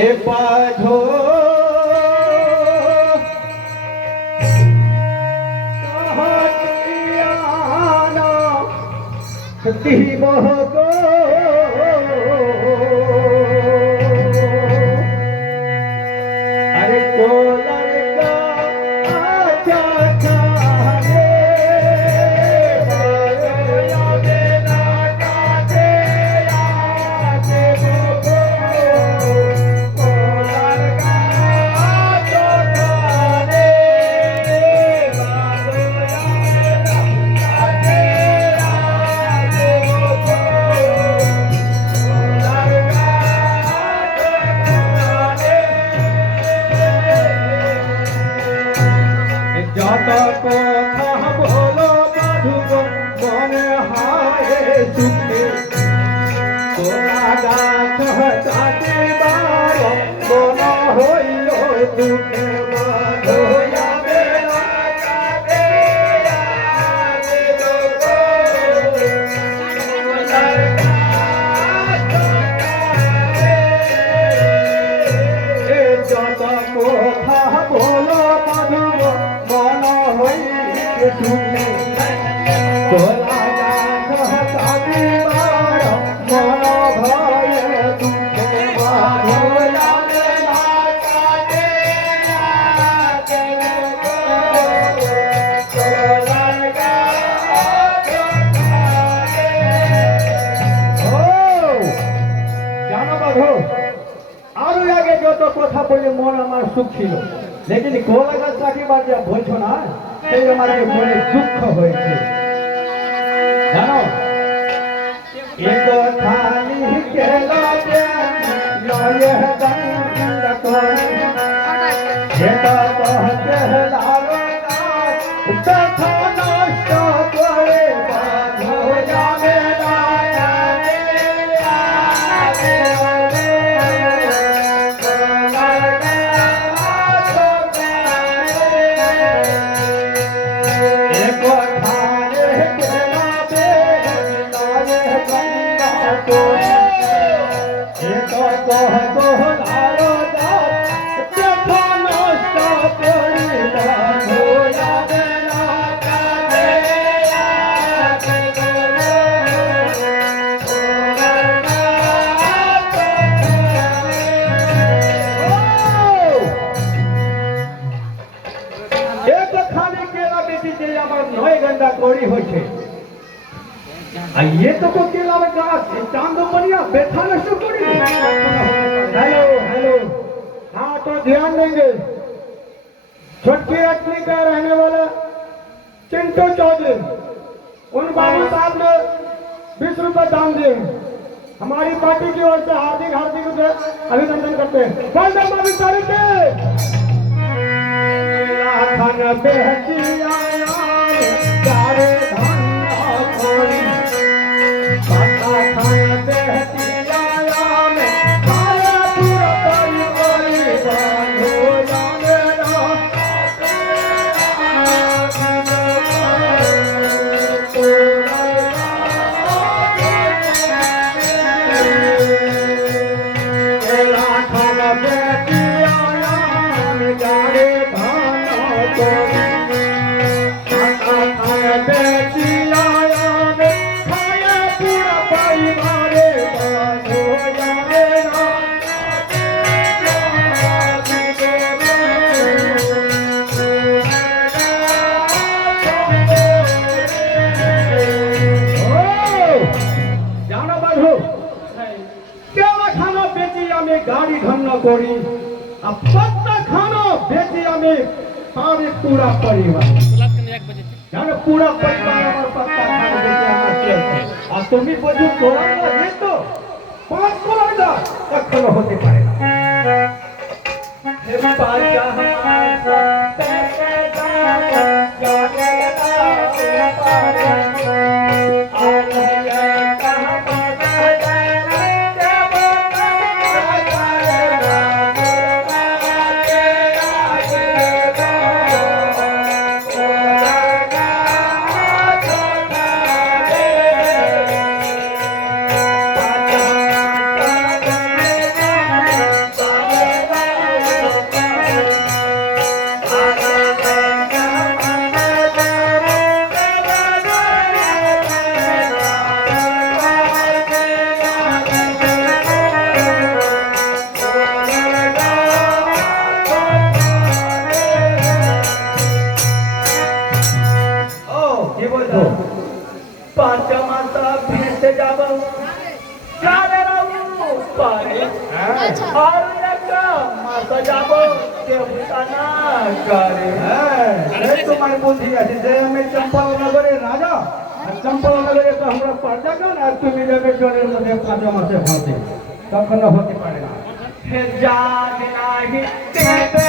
এ পাধো দিব গো আরে কোলার গা আচা খানে বারয়াবে না কাজে আজে গো কোলার গা আচা খানে যত কথা বলো মাধুব মনে হয় সুখে তোরা গাছ কাটে বার মন হইল দুঃখে মাধুয়াবে না কাটে আজে গো কোলার গাছ কাটে যত কথা বলো মাধুব মন হইছে সুখে তোলা গাছ কাটিবার মন ভয়ে দুঃখে বাধোয়াবে না কাটে আজে গো কোলার গাছ কাটে। ও জানো বাধো আরো আগে যত কথা বলে মন আমার সুখ ছিল लेकिन कोला गाছ কাটিবার যা বলছো না সেই আমার মনে দুঃখ হয়েছে জানো এক থালি কেলাতে নয়ে গন্ধ করে যেটা কহতে লালো গাছ তথা নষ্ট করে বাঁধো যাবে না আজে कौड़ी होछे आ ये तो को केलार गाछ चांद मनिया बैठा नष्ट करी हेलो हेलो हाँ तो ध्यान देंगे छोटकी अटली का रहने वाला चिंटू चौधरी उन बाबू साहब ने 20 रुपए दान दिए हमारी पार्टी की ओर से हार्दिक हार्दिक अभिनंदन करते हैं बाबू साहब के लाखन बेहती आया तारे धन्ना खोरी पाता खाया बेहती आया में तारे पूरा परिवारी बांधो जाने ना लाखन बेहती आया में तारे धन्ना खोरी गाड़ी धन्ना करी पत्ता खाना बेची हमें सारे पूरा परिवार जानो पूरा परिवार हमारे पत्ता खाना बेचे हमारे और तुम्हें बोझो कोला ये तो 5 कोला का कखनो होते पाएगा हे बाजा हमारा হ্যাঁ আর একটা মাথা যাব দেবতানা করে হ্যাঁ এই তোমার বুদ্ধি আছে যে আমি চম্পল নগরের রাজা আর চম্পল নগরে তো আমরা প্রজাগণ আর তুমি যাবে জলের মধ্যে 5 মাসে ভাসে কখনো হতে পারে না জানি নাহি দেবে